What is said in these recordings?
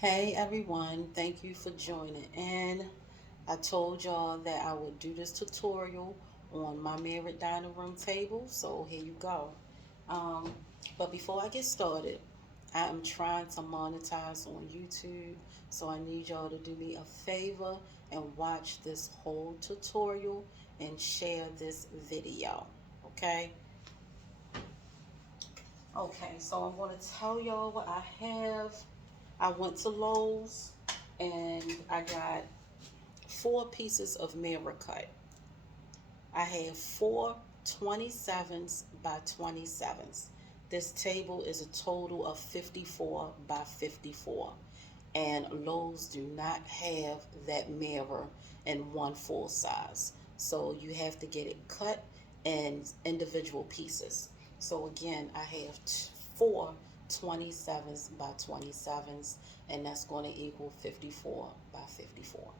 Hey everyone, thank you for joining. And I told y'all that I would do this tutorial on my mirrored dining room table, so here you go. Um, but before I get started, I am trying to monetize on YouTube, so I need y'all to do me a favor and watch this whole tutorial and share this video, okay? Okay, so I'm going to tell y'all what I have. I went to Lowe's and I got 4 pieces of mirror cut. I have 4 27s by 27s. This table is a total of 54 by 54. And Lowe's do not have that mirror in one full size. So you have to get it cut in individual pieces. So again, I have 4 27s by 27s, and that's going to equal 54 by 54.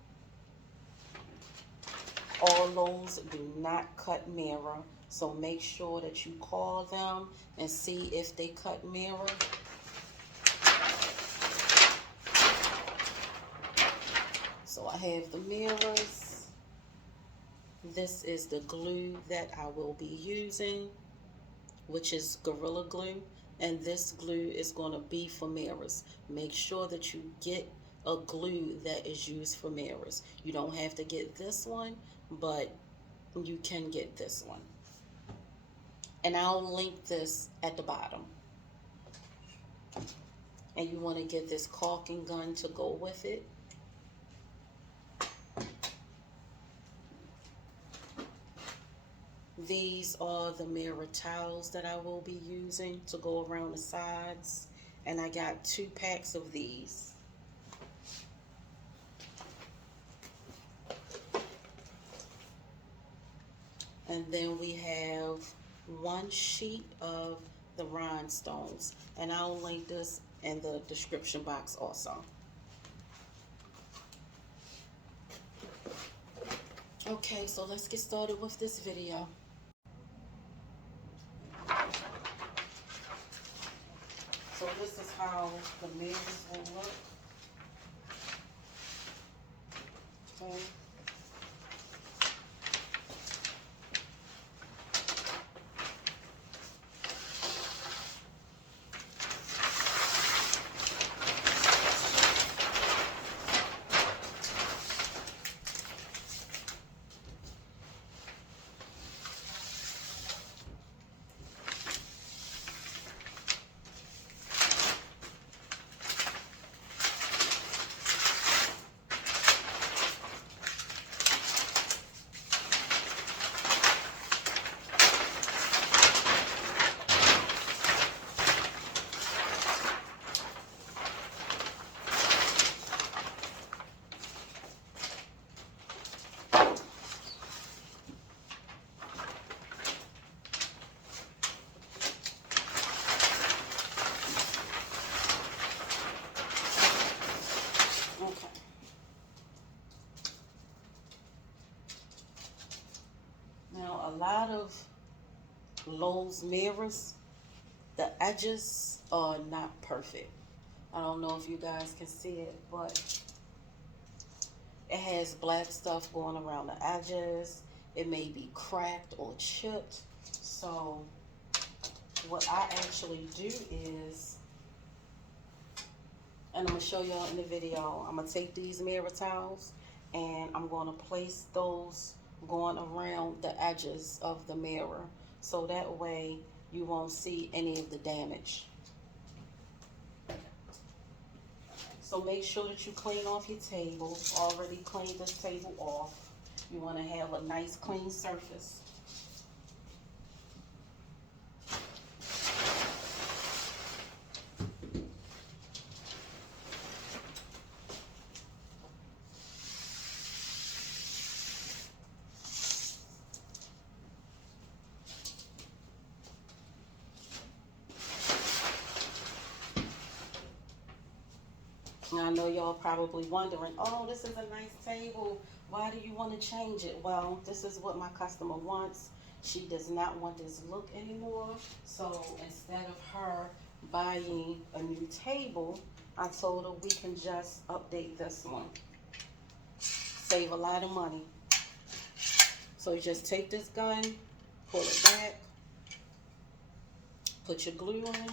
All Lowe's do not cut mirror, so make sure that you call them and see if they cut mirror. So I have the mirrors. This is the glue that I will be using, which is Gorilla Glue. And this glue is going to be for mirrors. Make sure that you get a glue that is used for mirrors. You don't have to get this one, but you can get this one. And I'll link this at the bottom. And you want to get this caulking gun to go with it. These are the mirror towels that I will be using to go around the sides. And I got 2 packs of these. And then we have 1 sheet of the rhinestones. And I'll link this in the description box also. Okay, so let's get started with this video. So this is how the mirrors will look. Okay. Now, a lot of Lowe's mirrors, the edges are not perfect. I don't know if you guys can see it, but it has black stuff going around the edges. It may be cracked or chipped. So what I actually do is, and I'm going to show y'all in the video, I'm going to take these mirror towels and I'm going to place those going around the edges of the mirror, so that way you won't see any of the damage. So make sure that you clean off your table. Already cleaned this table off. You want to have a nice clean surface. Now, I know y'all probably wondering, oh, this is a nice table. Why do you want to change it? Well, this is what my customer wants. She does not want this look anymore. So instead of her buying a new table, I told her we can just update this one. Save a lot of money. So you just take this gun, pull it back, put your glue on.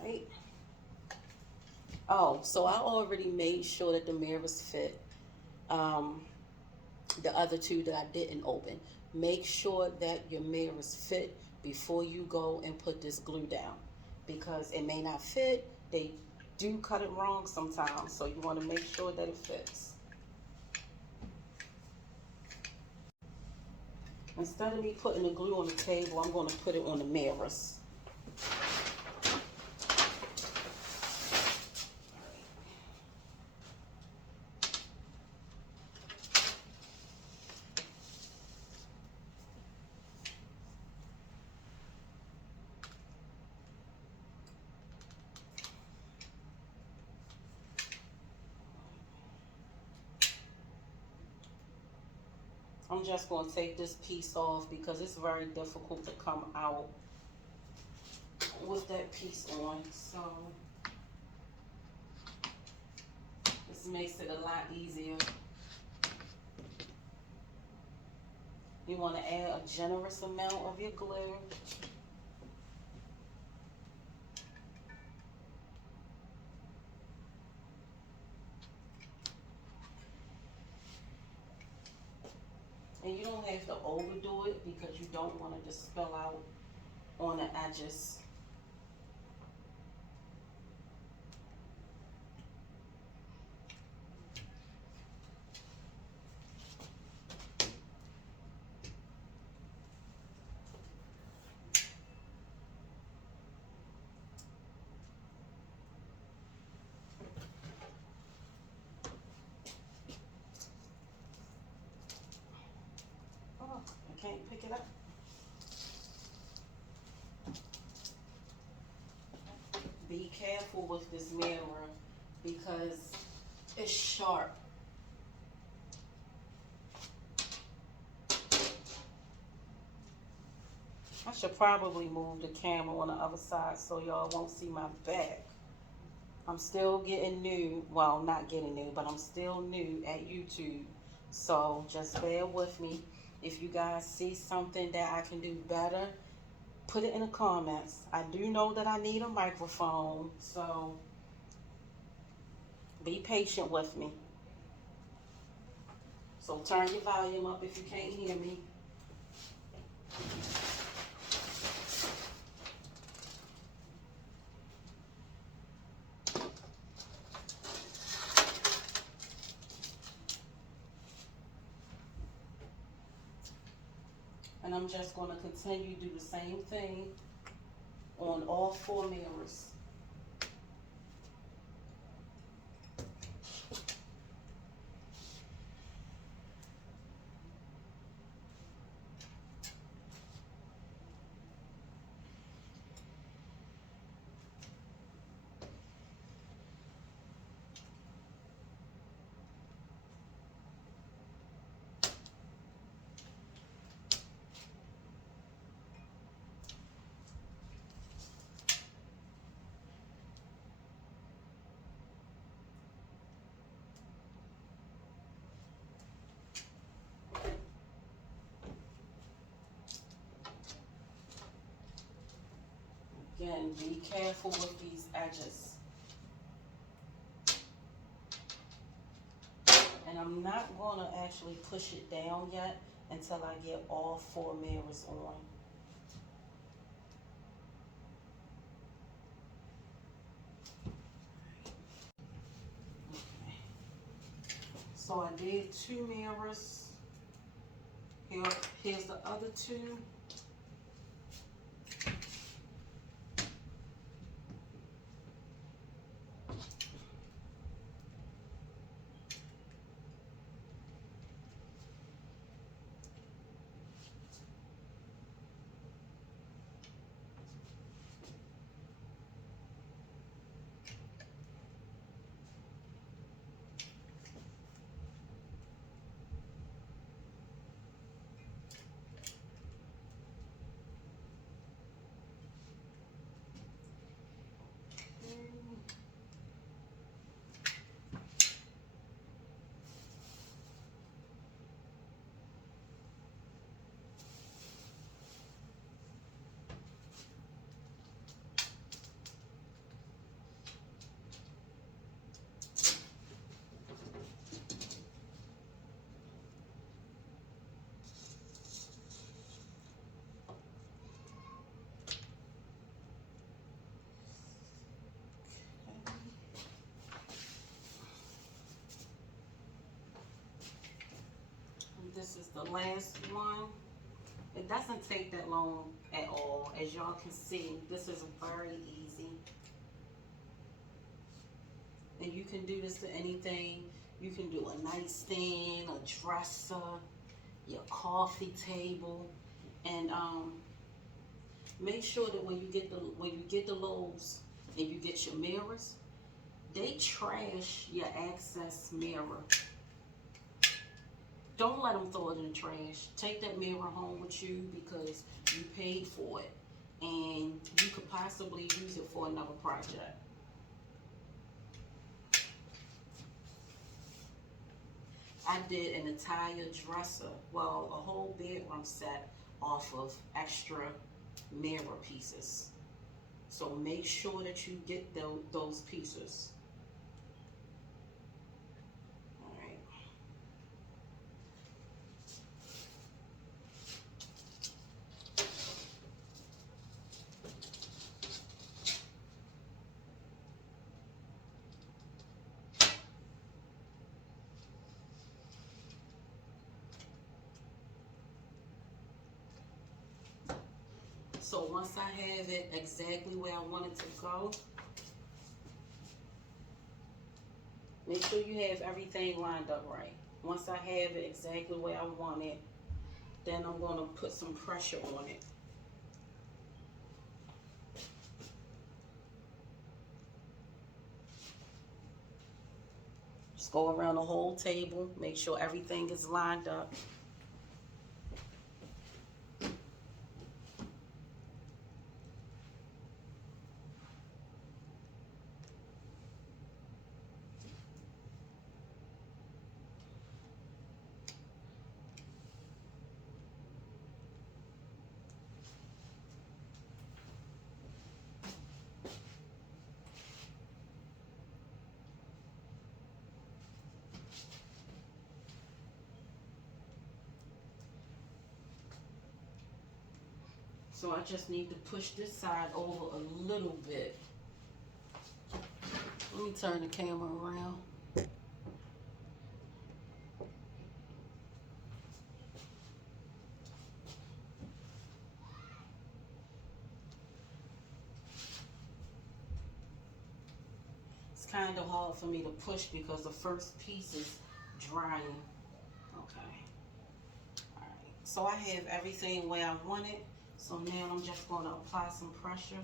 Alright. Oh, so I already made sure that the mirrors fit. The other two that I didn't open. Make sure that your mirrors fit before you go and put this glue down, because it may not fit. They do cut it wrong sometimes, so you want to make sure that it fits. Instead of me putting the glue on the table, I'm going to put it on the mirrors. I'm just going to take this piece off because it's very difficult to come out with that piece on. So this makes it a lot easier. You want to add a generous amount of your glue. And you don't have to overdo it because you don't want it to spill out on the edges. Oh, I can't pick it up. Be careful with this mirror because it's sharp. I should probably move the camera on the other side so y'all won't see my back. I'm still getting new. Well, not getting new, but I'm still new at YouTube. So just bear with me. If you guys see something that I can do better, put it in the comments. I do know that I need a microphone, so be patient with me. So turn your volume up if you can't hear me. And I'm just going to continue to do the same thing on all 4 mirrors. Again, be careful with these edges. And I'm not going to actually push it down yet until I get all 4 mirrors on. So I did 2 mirrors. Here's the other 2. the last one. It doesn't take that long at all. As y'all can see, this is very easy. And you can do this to anything. You can do a nightstand, a dresser, your coffee table. And make sure that when you get the Lowe's and you get your mirrors, they trash your access mirror. Don't let them throw it in the trash. Take that mirror home with you because you paid for it and you could possibly use it for another project. I did an entire dresser, well, a whole bedroom set off of extra mirror pieces. So make sure that you get those pieces. All right. So once I have it exactly where I want it to go, make sure you have everything lined up right. Once I have it exactly where I want it, then I'm going to put some pressure on it. Just go around the whole table, make sure everything is lined up. So I just need to push this side over a little bit. Let me turn the camera around. It's kind of hard for me to push because the first piece is drying. Okay. All right. So I have everything where I want it. So now I'm just going to apply some pressure.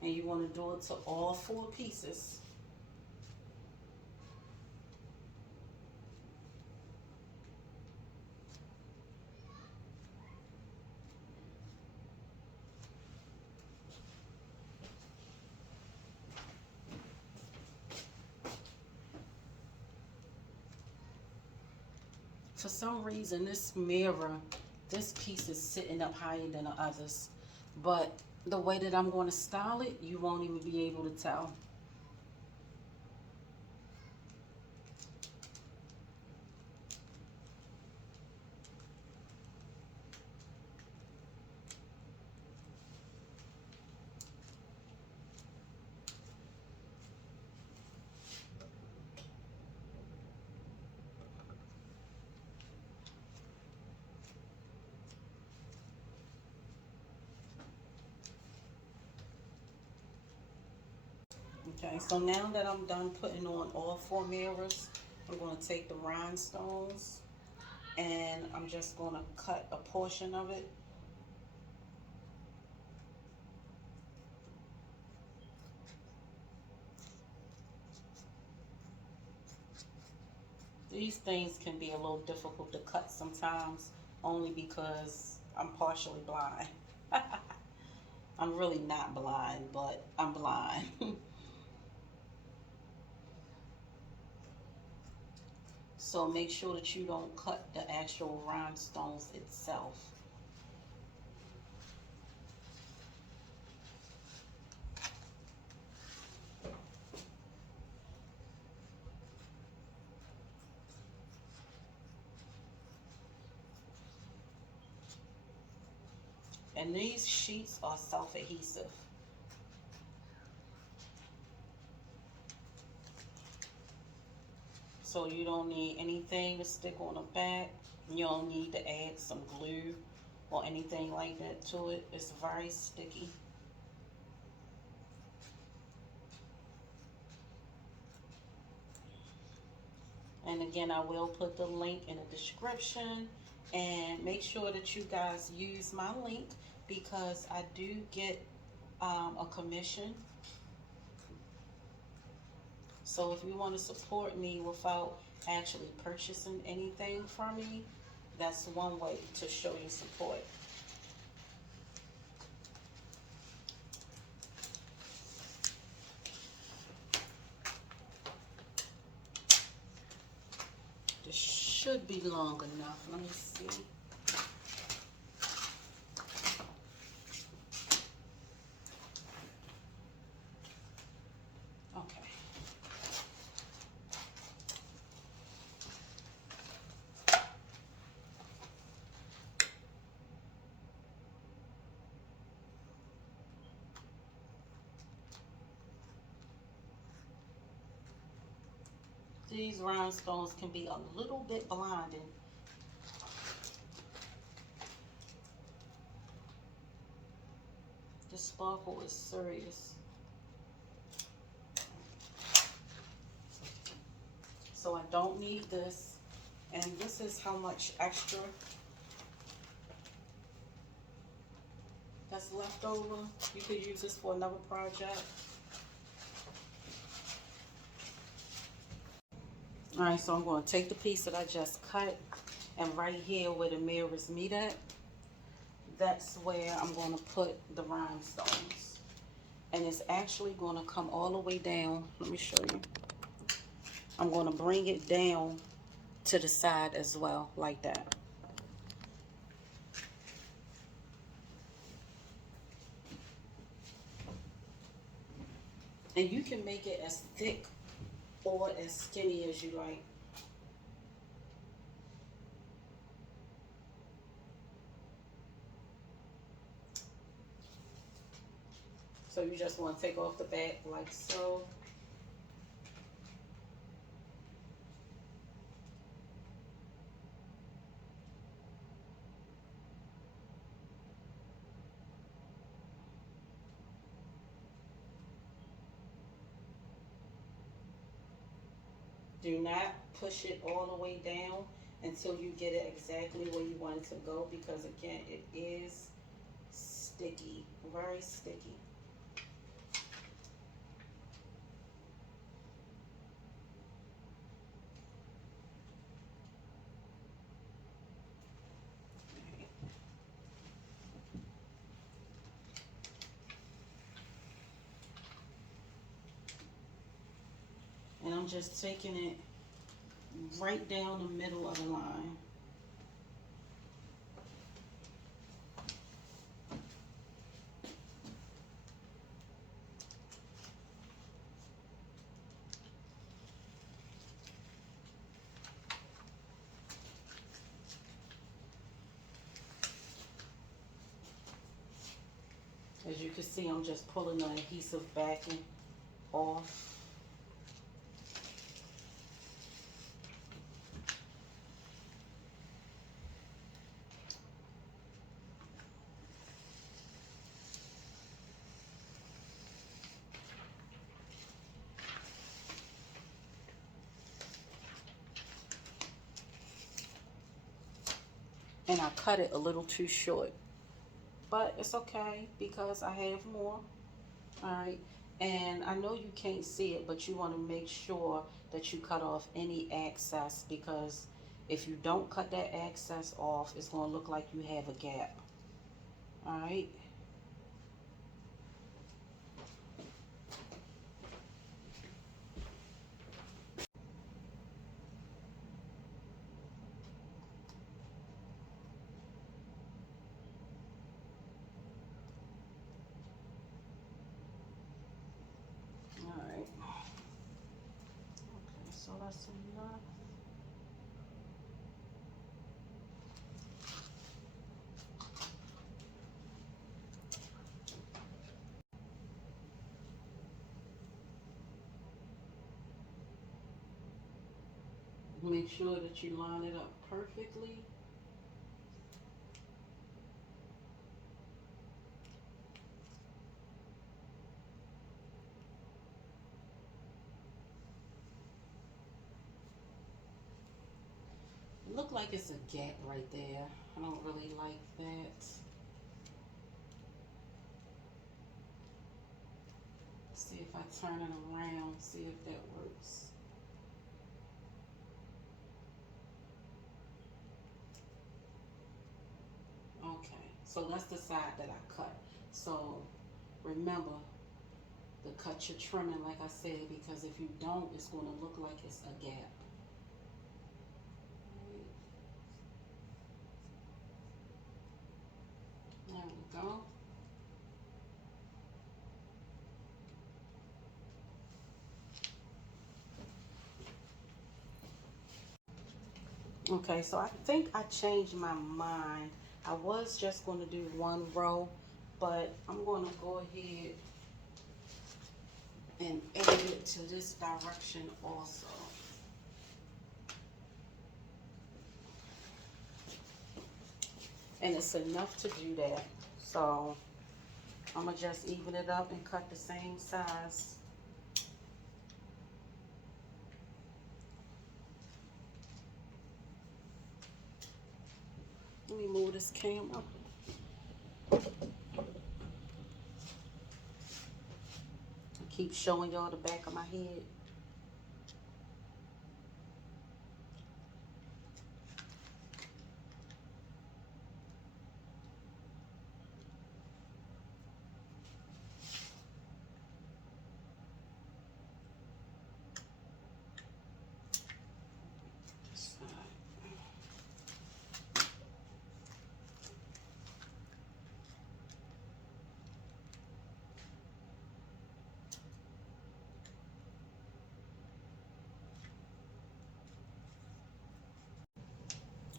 And you want to do it to all 4 pieces. For some reason, this mirror, this piece is sitting up higher than the others. But the way that I'm going to style it, you won't even be able to tell. Okay, so now that I'm done putting on all 4 mirrors, I'm going to take the rhinestones and I'm just going to cut a portion of it. These things can be a little difficult to cut sometimes, only because I'm partially blind. I'm really not blind, but I'm blind. So make sure that you don't cut the actual rhinestones itself. And these sheets are self-adhesive. So you don't need anything to stick on the back. You don't need to add some glue or anything like that to it. It's very sticky. And again, I will put the link in the description, and make sure that you guys use my link because I do get a commission. So if you want to support me without actually purchasing anything from me, that's one way to show your support. This should be long enough. Let me see. Okay. These rhinestones can be a little bit blinding. The sparkle is serious. So I don't need this. And this is how much extra that's left over. You could use this for another project. Alright, so I'm going to take the piece that I just cut, and right here where the mirrors meet at, that's where I'm going to put the rhinestones. And it's actually going to come all the way down. Let me show you. I'm going to bring it down to the side as well, like that. And you can make it as thick or as skinny as you like. So you just want to take off the back like so. Do not push it all the way down until you get it exactly where you want it to go, because again, it is sticky, very sticky. And I'm just taking it right down the middle of the line. As you can see, I'm just pulling the adhesive backing off. And I cut it a little too short, but it's okay because I have more. All right, and I know you can't see it, but you want to make sure that you cut off any excess, because if you don't cut that excess off, it's going to look like you have a gap. All right. All right. Okay, so that's enough. Make sure that you line it up perfectly. Look like it's a gap right there. I don't really like that. See if I turn it around, see if that works. Okay, so that's the side that I cut. So remember to cut your trimming like I said, because if you don't, it's going to look like it's a gap. There we go. Okay, so I think I changed my mind. I was just going to do one row, but I'm going to go ahead and add it to this direction also. And it's enough to do that. So I'm going to just even it up and cut the same size. Let me move this camera. Keep showing y'all the back of my head.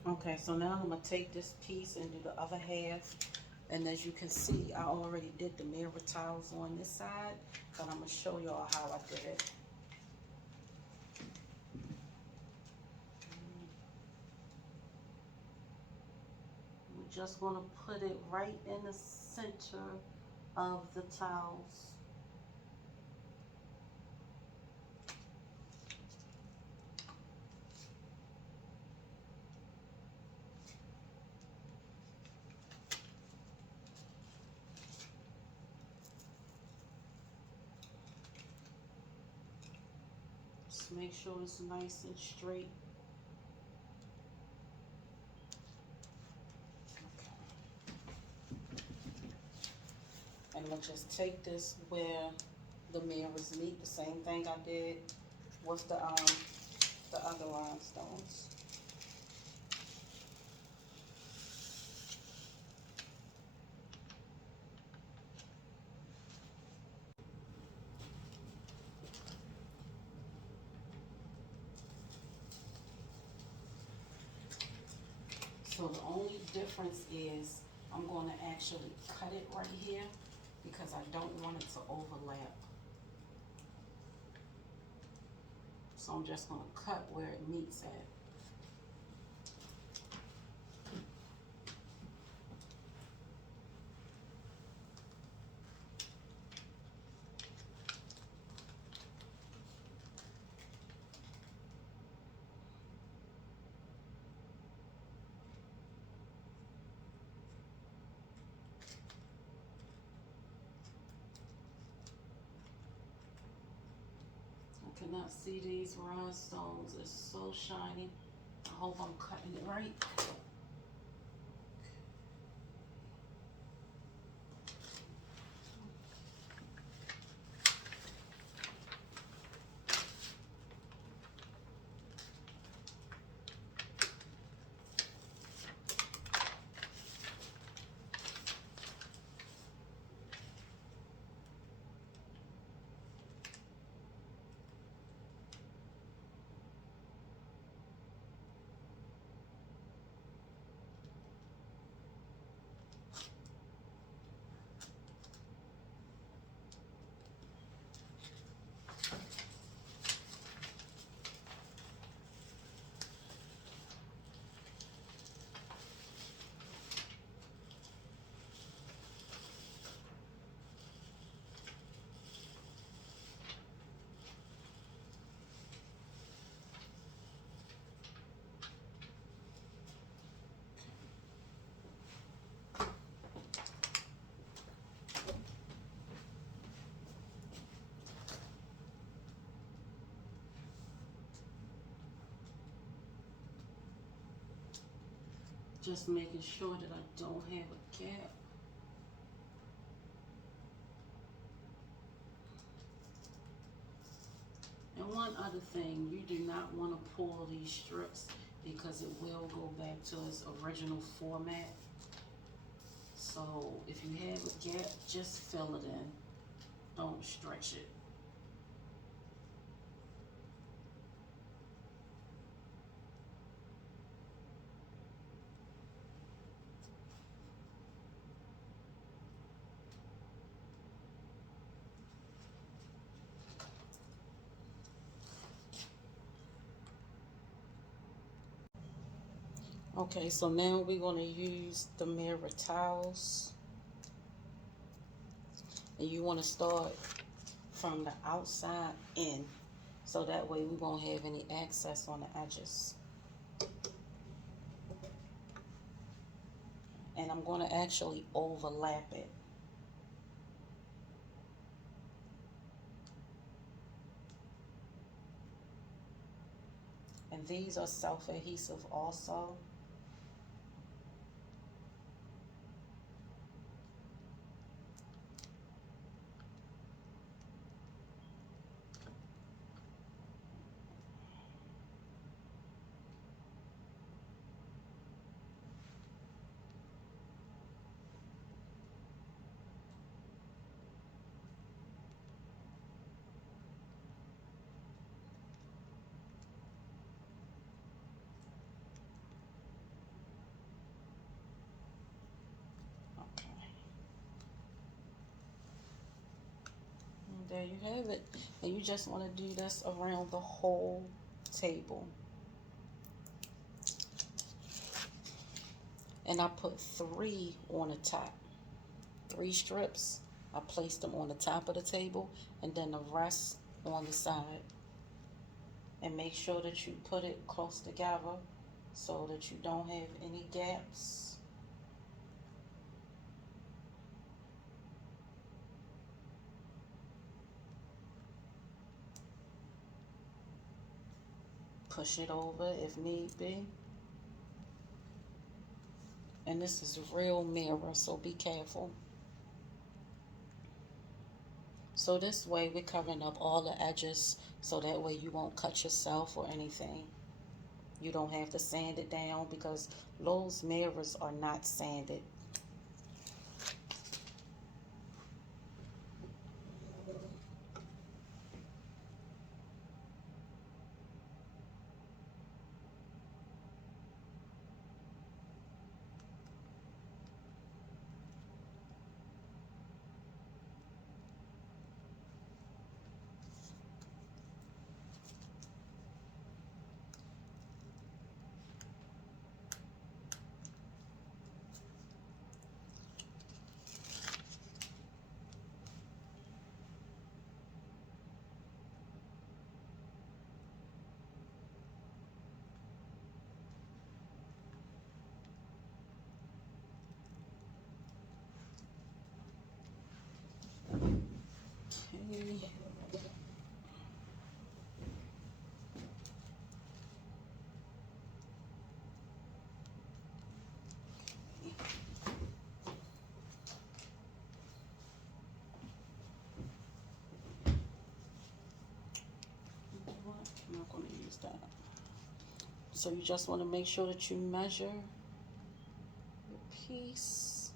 Okay, so now I'm going to take this piece and do the other half. And as you can see, I already did the mirror tiles on this side, but I'm going to show y'all how I did it. We're just going to put it right in the center of the tiles. Just make sure it's nice and straight. And we'll just take this where the mirrors meet, the same thing I did with the other rhinestones. So the only difference is I'm going to actually cut it right here because I don't want it to overlap. So I'm just going to cut where it meets at. I cannot see these rhinestones. It's so shiny. I hope I'm cutting it right. Just making sure that I don't have a gap. And one other thing, you do not want to pull these strips because it will go back to its original format. So if you have a gap, just fill it in. Don't stretch it. Okay, so now we're going to use the mirror tiles. And you want to start from the outside in, so that way we won't have any excess on the edges. And I'm going to actually overlap it. And these are self-adhesive also. There you have it. And you just want to do this around the whole table. And I put 3 on the top. 3 strips. I placed them on the top of the table and then the rest on the side. And make sure that you put it close together so that you don't have any gaps. Push it over if need be. And this is real mirror, so be careful. So this way we're covering up all the edges, so that way you won't cut yourself or anything. You don't have to sand it down because Lowe's mirrors are not sanded. Okay. I'm not going to use that. So you just want to make sure that you measure your piece.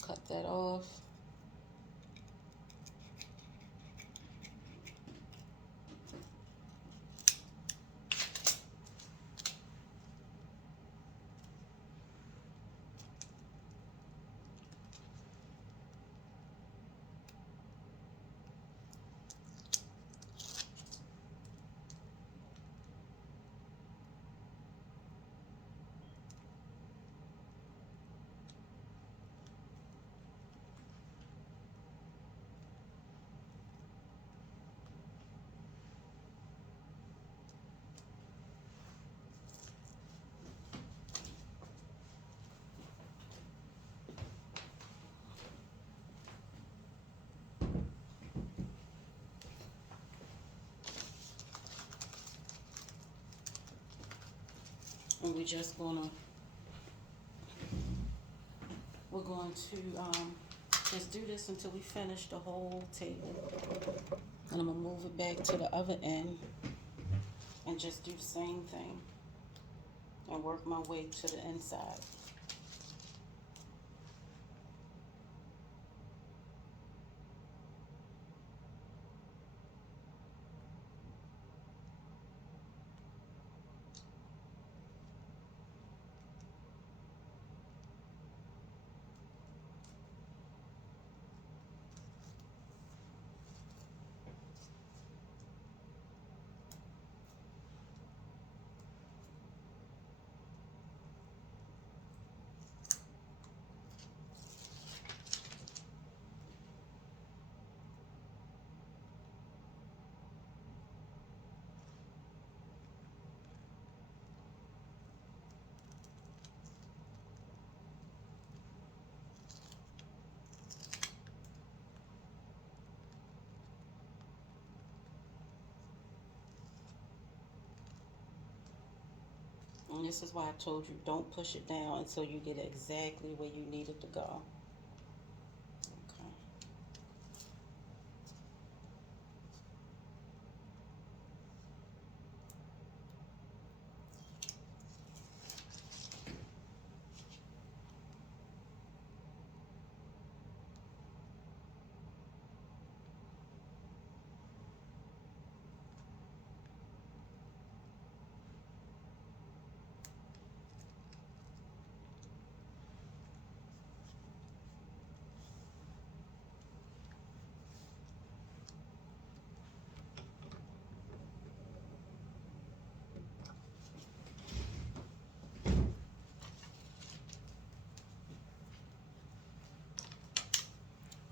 Cut that off. And we're just gonna, we're going to just do this until we finish the whole table. And I'm gonna move it back to the other end and just do the same thing and work my way to the inside. And this is why I told you, don't push it down until you get exactly where you need it to go. Okay.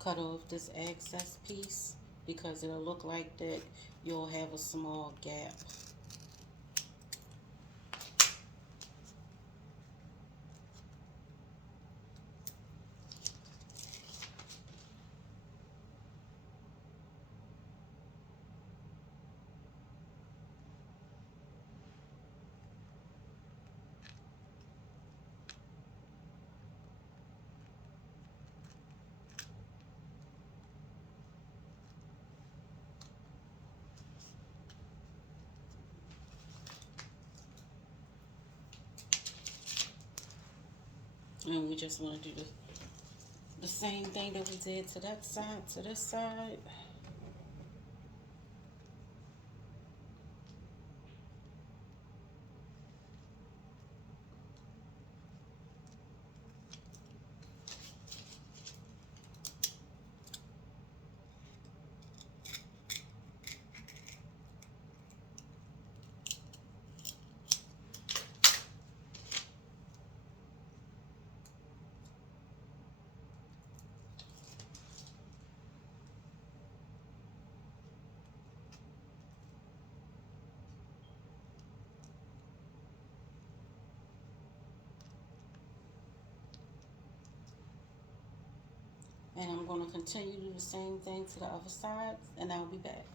Cut off this excess piece because it'll look like that you'll have a small gap. And we just want to do the same thing that we did to that side, to this side. And I'm going to continue to do the same thing to the other side, and I'll be back.